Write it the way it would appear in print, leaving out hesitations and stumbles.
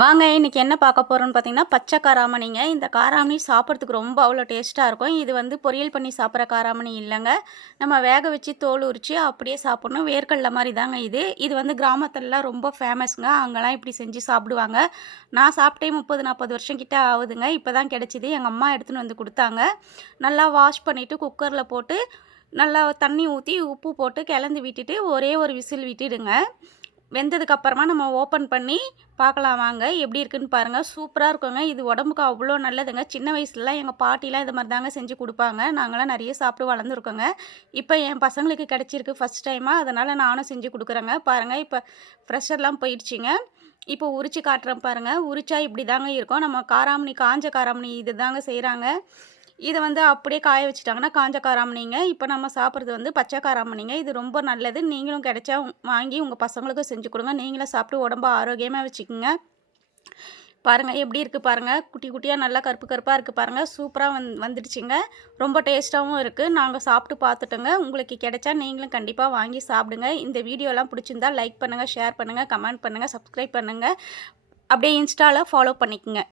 வாங்க இன்னைக்கு என்ன பார்க்க போகிறோம்னு பார்த்தீங்கன்னா பச்சை காராமணிங்க. இந்த காராமணி சாப்பிட்றதுக்கு ரொம்ப அவ்வளோ டேஸ்ட்டாக இருக்கும். இது வந்து பொரியல் பண்ணி சாப்பிட்ற காராமணி இல்லைங்க. நம்ம வேக வச்சு தோல் உரித்து அப்படியே சாப்பிட்ணும். வேர்க்கடலை மாதிரி தாங்க இது. இது வந்து கிராமத்துலலாம் ரொம்ப ஃபேமஸ்ங்க. அங்கெல்லாம் இப்படி செஞ்சு சாப்பிடுவாங்க. நான் சாப்பிட்டே 30-40 வருஷம் கிட்ட ஆகுதுங்க. இப்போ தான் கிடச்சிது. எங்கள் அம்மா எடுத்துன்னு வந்து கொடுத்தாங்க. நல்லா வாஷ் பண்ணிவிட்டு குக்கரில் போட்டு நல்லா தண்ணி ஊற்றி உப்பு போட்டு கிளந்து விட்டுட்டு ஒரே ஒரு விசில் விட்டுடுங்க. வெந்ததுக்கப்புறமா நம்ம ஓப்பன் பண்ணி பார்க்கலாம் வாங்க. எப்படி இருக்குன்னு பாருங்கள். சூப்பராக இருக்குங்க. இது உடம்புக்கு அவ்வளோ நல்லதுங்க. சின்ன வயசுலலாம் எங்கள் பாட்டிலாம் இது மாதிரி தாங்க செஞ்சு கொடுப்பாங்க. நாங்களாம் நிறைய சாப்பிட்டு வளர்ந்துருக்கோங்க. இப்போ என் பசங்களுக்கு கிடச்சிருக்கு ஃபஸ்ட் டைமாக. அதனால் நானும் செஞ்சு கொடுக்குறேங்க. பாருங்கள் இப்போ ப்ரெஷர்லாம் போயிடுச்சுங்க. இப்போ உரிச்சு காட்டுறேன் பாருங்கள். உரிச்சா இப்படி தாங்க இருக்கும். நம்ம காராமணி காஞ்ச காராமணி இது தாங்க செய்கிறாங்க. இத வந்து அப்படியே காய வச்சுட்டாங்கன்னா காஞ்ச காராமணிங்க. இப்போ நம்ம சாப்பிட்றது வந்து பச்சை காராமணிங்க. இது ரொம்ப நல்லது. நீங்களும் கிடைச்சா வாங்கி உங்கள் பசங்களுக்கும் செஞ்சு கொடுங்க. நீங்களும் சாப்பிட்டு உடம்ப ஆரோக்கியமாக வச்சுக்கோங்க. பாருங்க எப்படி இருக்குது பாருங்க. குட்டி குட்டியாக நல்லா கருப்பு கருப்பாக இருக்குது பாருங்க. சூப்பராக வந்துடுச்சுங்க. ரொம்ப டேஸ்ட்டாகவும் இருக்குது. நாங்கள் சாப்பிட்டு பார்த்துட்டோங்க. உங்களுக்கு கிடைச்சா நீங்களும் கண்டிப்பாக வாங்கி சாப்பிடுங்க. இந்த வீடியோலாம் பிடிச்சிருந்தா லைக் பண்ணுங்கள், ஷேர் பண்ணுங்கள், கமெண்ட் பண்ணுங்கள், சப்ஸ்கிரைப் பண்ணுங்கள். அப்படியே இன்ஸ்டாவில் ஃபாலோ பண்ணிக்கோங்க.